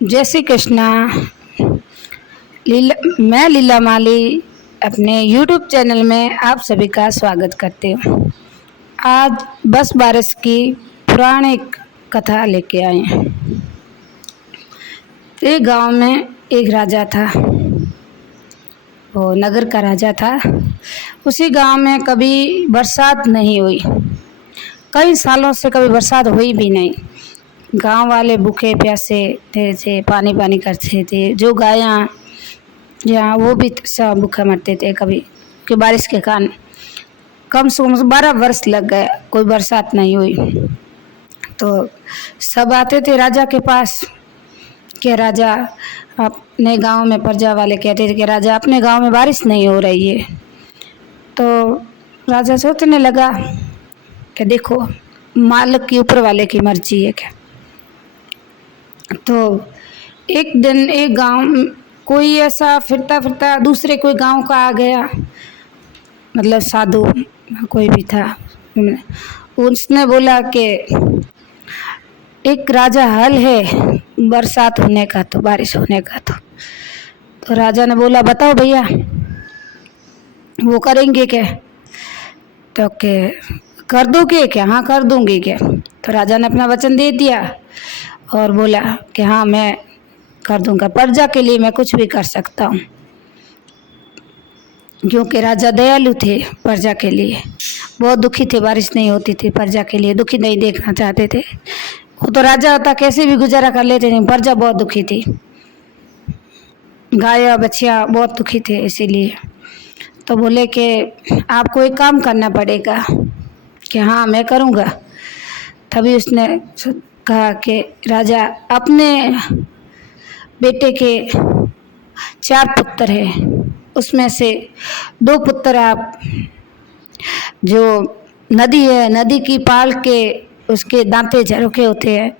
जय श्री कृष्णा। मैं लीला माली अपने YouTube चैनल में आप सभी का स्वागत करती हूँ। आज बस बारिश की पौराणिक कथा लेके आए हैं। एक गांव में एक राजा था, वो नगर का राजा था। उसी गांव में कभी बरसात नहीं हुई, कई सालों से कभी बरसात हुई भी नहीं। गांव वाले भूखे प्यासे थे, पानी पानी करते थे। जो गायां यहाँ वो भी सब भूखे मरते थे कभी कि बारिश के कारण। कम से कम 12 वर्ष लग गए, कोई बरसात नहीं हुई। तो सब आते थे राजा के पास कि राजा अपने गांव में, प्रजा वाले कहते थे कि राजा अपने गांव में बारिश नहीं हो रही है। तो राजा सोचने लगा कि देखो मालिक की, ऊपर वाले की मर्जी है क्या। तो एक दिन एक गांव कोई ऐसा फिरता फिरता दूसरे कोई गांव का आ गया, मतलब साधु कोई भी था। उसने बोला कि एक राजा हल है बरसात होने का, तो बारिश होने का। तो राजा ने बोला बताओ भैया वो करेंगे क्या। तो के कर दोगे क्या। हाँ कर दूंगी क्या। तो राजा ने अपना वचन दे दिया और बोला कि हाँ मैं कर दूंगा, प्रजा के लिए मैं कुछ भी कर सकता हूँ। क्योंकि राजा दयालु थे, प्रजा के लिए बहुत दुखी थे, बारिश नहीं होती थी, प्रजा के लिए दुखी नहीं देखना चाहते थे। वो तो राजा होता कैसे भी गुजारा कर लेते थे, प्रजा बहुत दुखी थी, गाय बच्चियाँ बहुत दुखी थे। इसीलिए तो बोले कि आपको एक काम करना पड़ेगा। कि हाँ मैं करूँगा। तभी उसने कहा कि राजा अपने बेटे के 4 पुत्र हैं, उसमें से 2 पुत्र आप जो नदी है, नदी की पाल के उसके दांते झरोखे होते हैं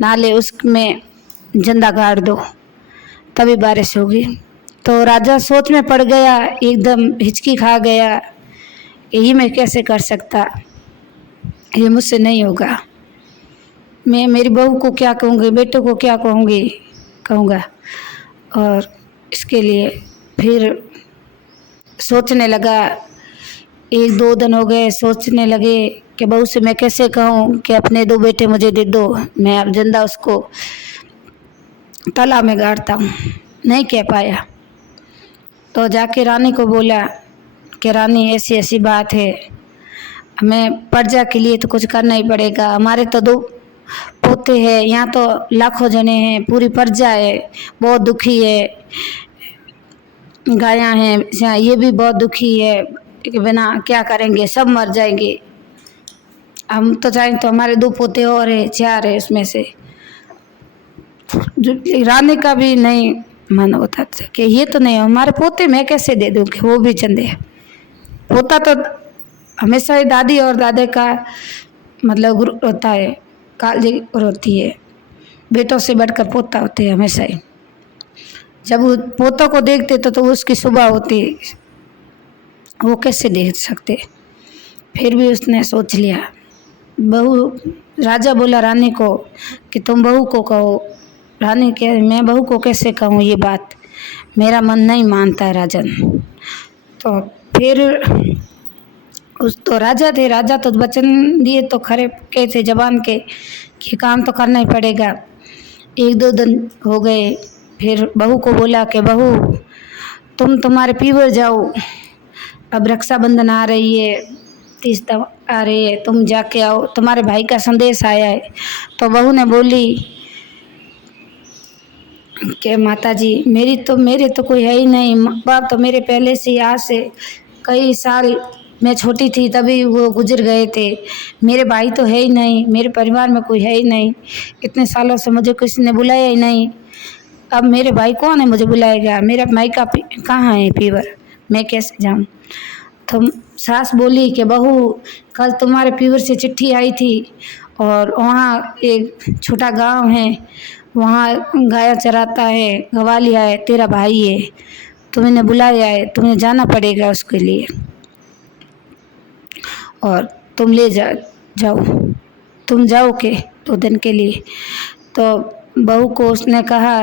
नाले, उसमें जिंदा गाड़ दो, तभी बारिश होगी। तो राजा सोच में पड़ गया, एकदम हिचकी खा गया, यही मैं कैसे कर सकता, ये मुझसे नहीं होगा। मैं मेरी बहू को क्या कहूँगी, बेटे को क्या कहूँगा। और इसके लिए फिर सोचने लगा। 1-2 दिन हो गए, सोचने लगे कि बहू से मैं कैसे कहूँ कि अपने 2 बेटे मुझे दे दो, मैं अब जिंदा उसको तालाब में गाड़ता हूँ। नहीं कह पाया। तो जाके रानी को बोला कि रानी ऐसी ऐसी बात है, हमें प्रजा के लिए तो कुछ करना ही पड़ेगा। हमारे तो 2 पोते हैं, यहाँ तो लाखों जने हैं, पूरी प्रजा है बहुत दुखी है, गायां हैं ये भी बहुत दुखी है कि बिना क्या करेंगे, सब मर जाएंगे। हम तो चाहें तो हमारे 2 पोते और है, 4 है, उसमें से जो रानी का भी नहीं मन होता था कि ये तो नहीं, हमारे पोते मैं कैसे दे दूँ कि वो भी चंदे। पोता तो हमेशा ही दादी और दादे का मतलब गुरु होता है, कालजी होती है, बेटों से बढ़कर पोता होते हैं हमेशा ही। जब वो पोतों को देखते तो उसकी सुबह होती, वो कैसे देख सकते। फिर भी उसने सोच लिया। बहू, राजा बोला रानी को कि तुम बहू को कहो। रानी के मैं बहू को कैसे कहूँ ये बात, मेरा मन नहीं मानता है राजन। तो फिर उस तो राजा थे, राजा तो वचन दिए तो खरे के थे जबान के कि काम तो करना ही पड़ेगा। 1-2 दिन हो गए, फिर बहू को बोला कि बहू तुम्हारे पीवर जाओ, अब रक्षाबंधन आ रही है, 30 आ रही है, तुम जाके आओ, तुम्हारे भाई का संदेश आया है। तो बहू ने बोली कि माता जी मेरे तो कोई है ही नहीं, बाप तो मेरे पहले से ही आज से कई साल मैं छोटी थी तभी वो गुजर गए थे, मेरे भाई तो है ही नहीं, मेरे परिवार में कोई है ही नहीं, इतने सालों से मुझे किसी ने बुलाया ही नहीं, अब मेरे भाई कौन है मुझे बुलाएगा, मेरा मायका कहाँ है पीवर, मैं कैसे जाऊँ। तो सास बोली कि बहू कल तुम्हारे पीवर से चिट्ठी आई थी और वहाँ एक छोटा गांव है, वहाँ गाय चराता है, गवालिया है, तेरा भाई है, तुम्हें बुलाया है, तुम्हें जाना पड़ेगा उसके लिए और तुम ले जाओ, तुम जाओ के 2 दिन के लिए। तो बहू को उसने कहा,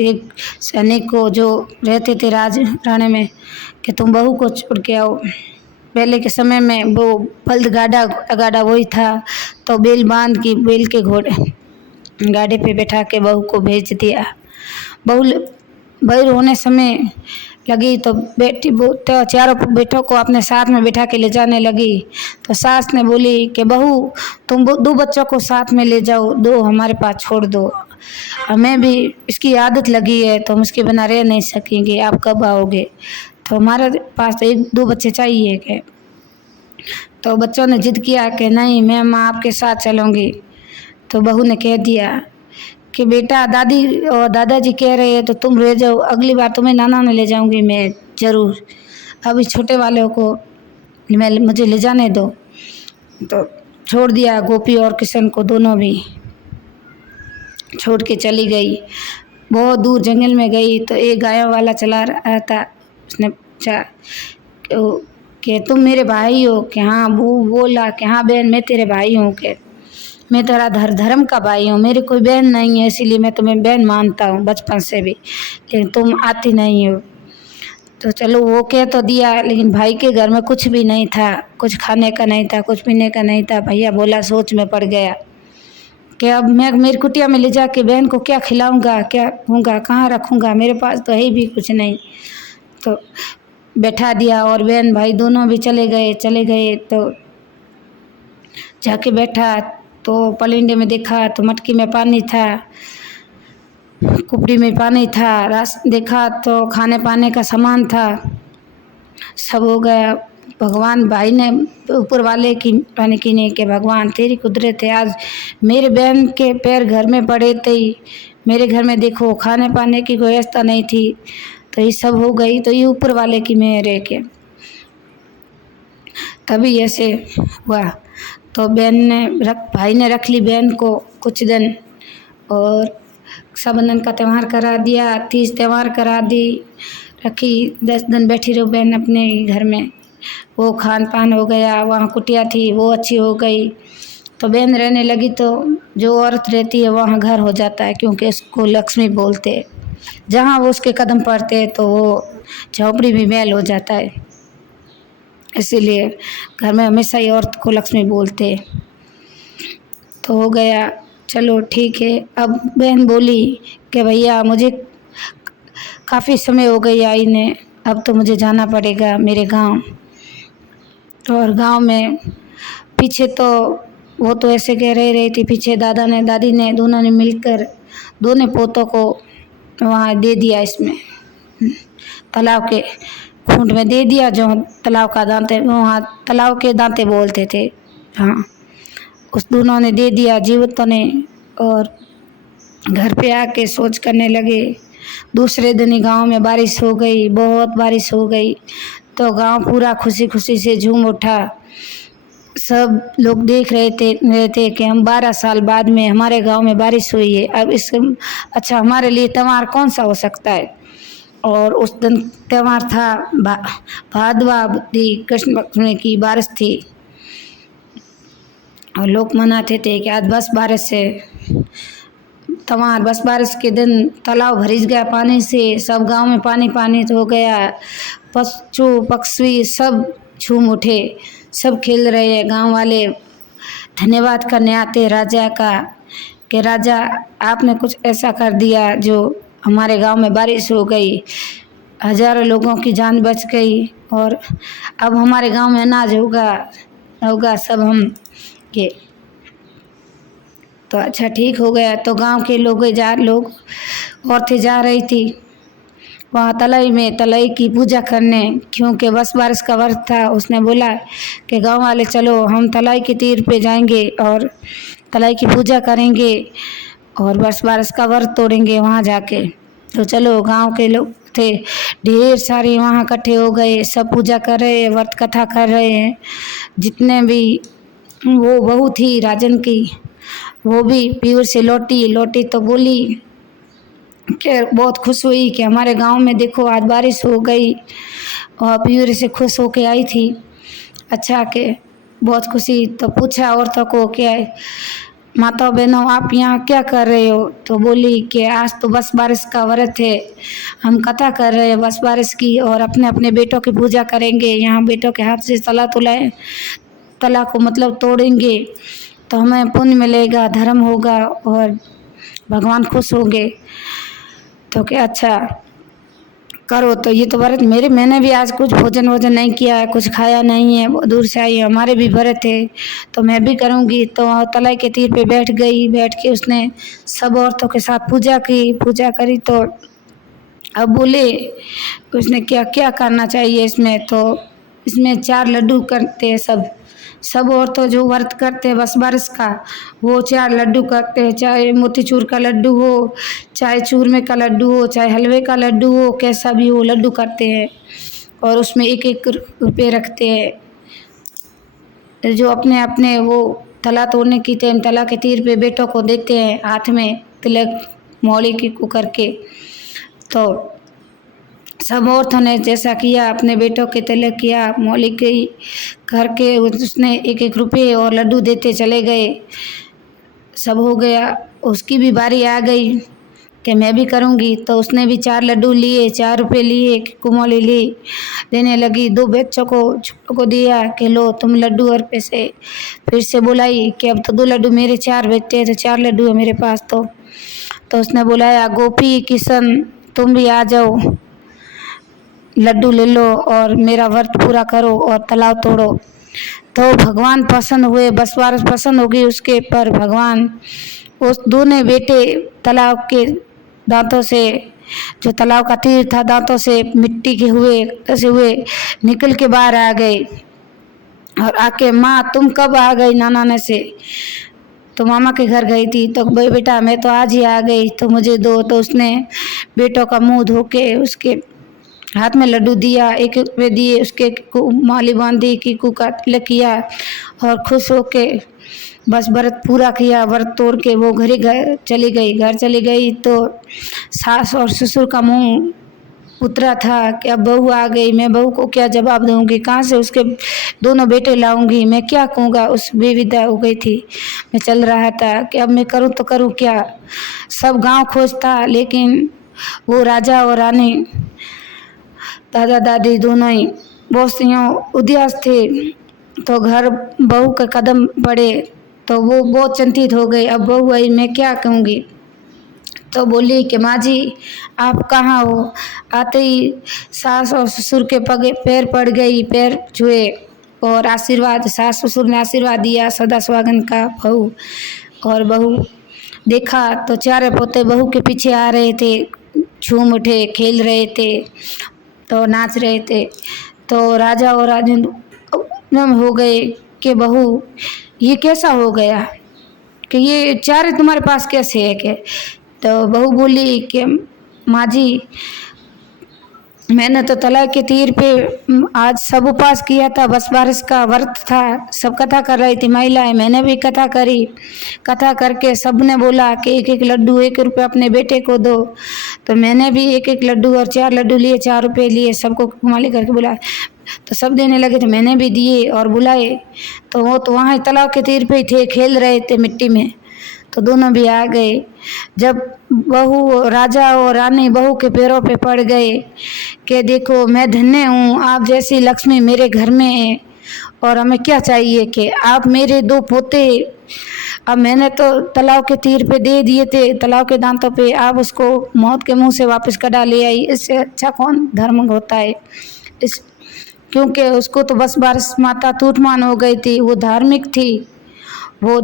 एक सैनिक को जो रहते थे राजराणे में, कि तुम बहू को छोड़ के आओ। पहले के समय में वो बल्द गाड़ा गाड़ा वही था, तो बैल बांध के बैल के घोड़े गाड़े पे बैठा के बहू को भेज दिया। बहू बहू रोने समय लगी तो बेटी तो चारों बेटों को अपने साथ में बैठा के ले जाने लगी। तो सास ने बोली कि बहू तुम दो बच्चों को साथ में ले जाओ, दो हमारे पास छोड़ दो, हमें भी इसकी आदत लगी है तो हम इसके बिना रह नहीं सकेंगे, आप कब आओगे? तो हमारे पास एक दो बच्चे चाहिए के। तो बच्चों ने जिद किया कि नहीं मैं माँ आपके साथ चलूँगी। तो बहू ने कह दिया कि बेटा दादी और दादाजी कह रहे हैं तो तुम रह जाओ, अगली बार तुम्हें नाना ने ले जाऊंगी मैं ज़रूर, अभी छोटे वालों को मुझे ले जाने दो। तो छोड़ दिया, गोपी और किशन को दोनों भी छोड़ के चली गई। बहुत दूर जंगल में गई तो एक गायों वाला चला रहा था, उसने पूछा कि तुम मेरे भाई हो? कि हाँ। वो बोला कि हाँ बहन मैं तेरे भाई हूँ, कि मैं तेरा धर्म का भाई हूँ, मेरी कोई बहन नहीं है इसीलिए मैं तुम्हें बहन मानता हूँ बचपन से भी, लेकिन तुम आती नहीं हो। तो चलो वो कह तो दिया, लेकिन भाई के घर में कुछ भी नहीं था, कुछ खाने का नहीं था, कुछ पीने का नहीं था। भैया बोला सोच में पड़ गया कि अब मैं मेरी कुटिया में ले जाके बहन को क्या खिलाऊंगा, क्या दूंगा, कहाँ रखूंगा, मेरे पास तो है भी कुछ नहीं। तो बैठा दिया और बहन भाई दोनों भी चले गए। तो जाके बैठा तो पलिंडे में देखा तो मटकी में पानी था, कुपड़ी में पानी था, रस देखा तो खाने पाने का सामान था, सब हो गया। भगवान भाई ने ऊपर वाले की पानी की नहीं कि भगवान तेरी कुदरत है, आज मेरे बहन के पैर घर में पड़े थे, मेरे घर में देखो खाने पाने की कोई व्यवस्था नहीं थी, तो ये सब हो गई, तो ये ऊपर वाले की मेहर है के तभी ऐसे हुआ। तो भाई ने रख ली बहन को कुछ दिन, और रक्षाबंधन का त्यौहार करा दिया, तीज त्यौहार करा दी, रखी 10 दिन बैठी रहो बहन अपने घर में। वो खान पान हो गया, वहाँ कुटिया थी वो अच्छी हो गई, तो बहन रहने लगी। तो जो औरत रहती है वहाँ घर हो जाता है, क्योंकि उसको लक्ष्मी बोलते हैं, जहाँ वो उसके कदम पड़ते हैं तो वो झोपड़ी भी मैल हो जाता है, इसीलिए घर में हमेशा ही औरत को लक्ष्मी बोलते हैं। तो हो गया, चलो ठीक है। अब बहन बोली कि भैया मुझे काफ़ी समय हो गई आई ने, अब तो मुझे जाना पड़ेगा मेरे गांव। तो और गांव में पीछे तो वो तो ऐसे कह रही थी, पीछे दादा ने दादी ने दोनों ने मिलकर दोनों पोतों को वहाँ दे दिया, इसमें तालाब के खूंट में दे दिया, जो तालाब का दांते वहाँ तालाब के दांते बोलते थे, हाँ उस दोनों ने दे दिया जीवतों ने। और घर पे आके सोच करने लगे। दूसरे दिन ही गांव में बारिश हो गई, बहुत बारिश हो गई, तो गांव पूरा खुशी खुशी से झूम उठा। सब लोग देख रहे थे कि हम 12 साल बाद में हमारे गांव में बारिश हुई है, अब इससे अच्छा हमारे लिए त्यौहार कौन सा हो सकता है। और उस दिन त्यौहार था भादवा कृष्ण पक्ष की बारिश थी, और लोग मनाते थे कि आज बस बारिश से त्यौहार, बस बारिश के दिन तालाब भरिज गया पानी से, सब गांव में पानी पानी हो गया, पशु पक्षी सब झूम उठे, सब खेल रहे हैं। गांव वाले धन्यवाद करने आते राजा का कि राजा आपने कुछ ऐसा कर दिया जो हमारे गांव में बारिश हो गई, हजारों लोगों की जान बच गई, और अब हमारे गांव में अनाज होगा सब हम के। तो अच्छा ठीक हो गया। तो गांव के लोग औरतें जा रही थी वहाँ तलई की पूजा करने, क्योंकि बस बारिश का व्रत था। उसने बोला कि गांव वाले चलो हम तलाई के तीर पे जाएंगे और तलाई की पूजा करेंगे और बस बारिश का व्रत तोड़ेंगे वहाँ जाके। तो चलो गांव के लोग थे ढेर सारे वहाँ इकट्ठे हो गए, सब पूजा कर रहे हैं, व्रत कथा कर रहे हैं। जितने भी वो बहू थी राजन की, वो भी पीर से लौटी तो बोली कि बहुत खुश हुई कि हमारे गांव में देखो आज बारिश हो गई, और पीर से खुश होके आई थी। अच्छा के बहुत खुशी। तो पूछा औरतों को क्या माता बहनों आप यहाँ क्या कर रहे हो? तो बोली कि आज तो बस बारिश का व्रत है, हम कथा कर रहे हैं बस बारिश की और अपने अपने बेटों की पूजा करेंगे। यहाँ बेटों के हाथ से तला तुलाए, तला को मतलब तोड़ेंगे तो हमें पुण्य मिलेगा, धर्म होगा और भगवान खुश होंगे। तो क्या अच्छा करो। तो ये तो व्रत मैंने भी आज कुछ भोजन वोजन नहीं किया है, कुछ खाया नहीं है, बहुत दूर से आई है, हमारे भी व्रत है तो मैं भी करूँगी। तो तलाई के तीर पे बैठ गई, बैठ के उसने सब औरतों के साथ पूजा की, पूजा करी। तो अब बोले उसने क्या क्या करना चाहिए इसमें? तो इसमें 4 लड्डू करते हैं सब औरतें जो व्रत करते हैं बस बारिश का, वो 4 लड्डू करते हैं, चाहे मोतीचूर का लड्डू हो, चाहे चूरमे का लड्डू हो, चाहे हलवे का लड्डू हो, कैसा भी हो लड्डू करते हैं और उसमें 1-1 रुपये रखते हैं। जो अपने अपने वो तला तोड़ने की टाइम तला के तीर पे बेटों को देते हैं हाथ में तिलक मौली की को करके। तो सब औरतों ने जैसा किया, अपने बेटों के तिलक किया, मौली की करके उसने 1-1 रुपये और लड्डू देते चले गए। सब हो गया, उसकी भी बारी आ गई कि मैं भी करूँगी। तो उसने भी 4 लड्डू लिए, 4 रुपये लिए, कुमोली ली, देने लगी। 2 बच्चों को छोटों को दिया कि लो तुम लड्डू और पैसे। फिर से बुलाई कि अब तो 2 लड्डू मेरे, 4 बच्चे हैं तो 4 लड्डू है मेरे पास। तो उसने बुलाया गोपी किशन तुम भी आ जाओ, लड्डू ले लो और मेरा व्रत पूरा करो और तालाब तोड़ो। तो भगवान प्रसन्न हुए, बस बारिश पसंद होगी उसके पर भगवान उस दोनों बेटे तालाब के दांतों से, जो तालाब का तीर था दांतों से मिट्टी के हुए ऐसे हुए निकल के बाहर आ गए और आके माँ तुम कब आ गई नाना से? तो मामा के घर गई थी। तो भाई बेटा मैं तो आज ही आ गई, तो मुझे दो। तो उसने बेटों का मुंह धो के उसके हाथ में लड्डू दिया, 1 रुपये दिए, उसके माली बांधी की का तिलक किया और खुश होके बस व्रत पूरा किया। व्रत तोड़ के वो घर चली गई। तो सास और ससुर का मुंह उतरा था कि अब बहू आ गई, मैं बहू को क्या जवाब दूंगी, कहाँ से उसके दोनों बेटे लाऊंगी, मैं क्या कहूँगा। उस बेविदा हो गई थी, मैं चल रहा था कि अब मैं करूँ तो करूँ क्या। सब गांव खोज था लेकिन वो राजा और रानी दादा दादी दोनों ही बहुत उदास थे। तो घर बहू के कदम पड़े तो वो बहुत चिंतित हो गई, अब बहू आई मैं क्या कहूँगी। तो बोली कि माँ जी आप कहाँ हो? आते ही सास और ससुर के पैर पड़ गई, पैर छुए और आशीर्वाद, सास ससुर ने आशीर्वाद दिया सदा सुहागन का बहू। और बहू देखा तो 4 पोते बहू के पीछे आ रहे थे, झूम उठे, खेल रहे थे, तो नाच रहे थे। तो राजा और रानी हो गए कि बहू ये कैसा हो गया कि ये 4 तुम्हारे पास कैसे है के? तो बहू बोली कि माँ जी मैंने तो तलाई के तीर पे आज सब उपवास किया था, बस बारिश का व्रत था, सब कथा कर रही थी महिलाएं, मैंने भी कथा करी। कथा करके सब ने बोला कि 1-1 लड्डू 1 रुपये अपने बेटे को दो। तो मैंने भी 1-1 लड्डू और 4 लड्डू लिए, 4 रुपये लिए, सबको कुमाली करके बुलाया। तो सब देने लगे तो मैंने भी दिए और बुलाए। तो वो तो वहाँ तालाब के तीर पे ही थे, खेल रहे थे मिट्टी में। तो दोनों भी आ गए। जब बहू राजा और रानी बहू के पैरों पे पड़ गए कि देखो मैं धन्य हूँ, आप जैसी लक्ष्मी मेरे घर में है और हमें क्या चाहिए कि आप मेरे 2 पोते, अब मैंने तो तालाब के तीर पे दे दिए थे, तालाब के दांतों पे, आप उसको मौत के मुंह से वापस कढ़ा ले आई, इससे अच्छा कौन धर्म होता है। इस क्योंकि उसको तो बस बारिश माता टूटमान हो गई थी, वो धार्मिक थी, वो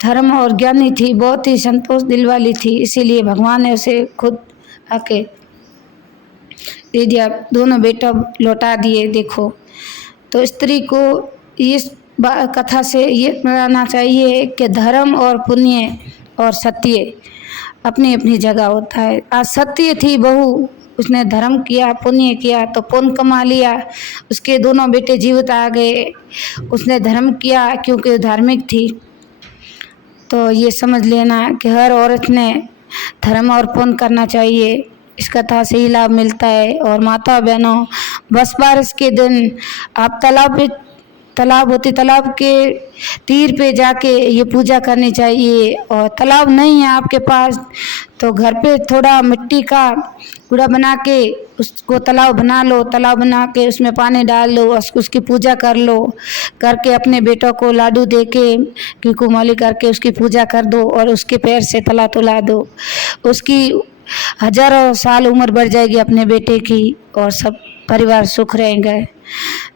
धर्म और ज्ञानी थी, बहुत ही संतोष दिल वाली थी, इसीलिए भगवान ने उसे खुद आके दे दिया, दोनों बेटा लौटा दिए। देखो तो स्त्री को इस कथा से ये बनाना चाहिए कि धर्म और पुण्य और सत्य अपनी अपनी जगह होता है। आज सत्य थी बहू, उसने धर्म किया, पुण्य किया तो पुण्य कमा लिया, उसके दोनों बेटे जीवित आ गए। उसने धर्म किया क्योंकि धार्मिक थी। तो ये समझ लेना कि हर औरत ने धर्म और पुण्य करना चाहिए, इस कथा से ही लाभ मिलता है। और माता बहनों बस बारिश के दिन आप तालाब पे तालाब होती, तालाब के तीर पे जाके ये पूजा करनी चाहिए। और तालाब नहीं है आपके पास तो घर पे थोड़ा मिट्टी का कूड़ा बना के उसको तालाब बना लो, तालाब बना के उसमें पानी डाल लो, उसकी पूजा कर लो, करके अपने बेटों को लाडू दे के कीकू माली करके उसकी पूजा कर दो और उसके पैर से तला तुला दो। उसकी हजारों साल उम्र बढ़ जाएगी अपने बेटे की और सब परिवार सुख रहेंगे।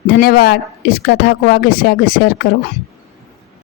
धन्यवाद। इस कथा को आगे से आगे शेयर करो।